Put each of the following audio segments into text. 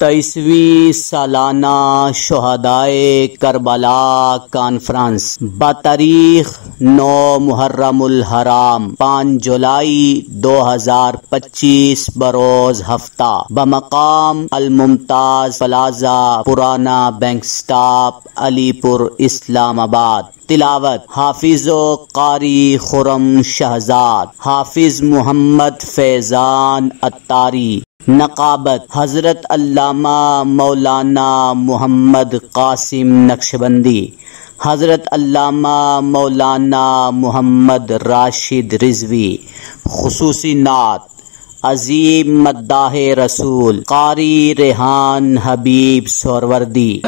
23ویں سالانہ شہدائے کربلا کانفرنس بتاریخ 9 محرم الحرام 5 جولائی 2025 بروز ہفتہ بمقام الممتاز پلازا پرانا بینک سٹاپ علی پور اسلام آباد۔ تلاوت حافظ و قاری خرم شہزاد حافظ محمد فیضان عطاری۔ نقابت حضرت علامہ مولانا محمد قاسم نقشبندی، حضرت علامہ مولانا محمد راشد رضوی۔ خصوصی نعت عظیم مداح رسول قاری ریحان حبیب سہروردی۔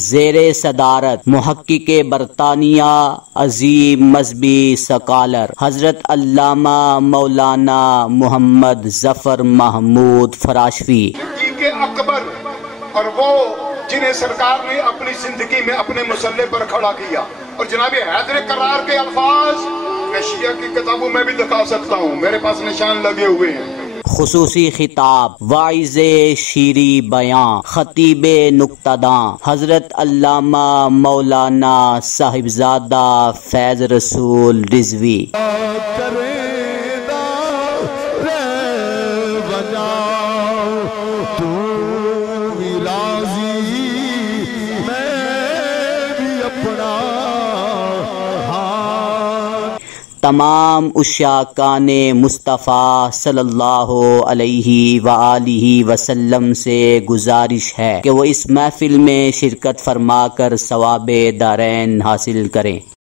زیر صدارت محقق برطانیہ عظیم مذہبی سکالر حضرت علامہ مولانا محمد ظفر محمود فراشوی۔ اکبر اور وہ جنہیں سرکار نے اپنی زندگی میں اپنے مسلح پر کھڑا کیا، اور جناب حیدر کرار کے الفاظ میں شیعہ کی کتابوں میں بھی دکھا سکتا ہوں، میرے پاس نشان لگے ہوئے ہیں۔ خصوصی خطاب واعظ شیریں بیاں خطیب نکتہ داں حضرت علامہ مولانا صاحبزادہ فیض رسول رضوی۔ تمام عشاقان مصطفیٰ صلی اللہ علیہ وآلہ وسلم سے گزارش ہے کہ وہ اس محفل میں شرکت فرما کر ثواب دارین حاصل کریں۔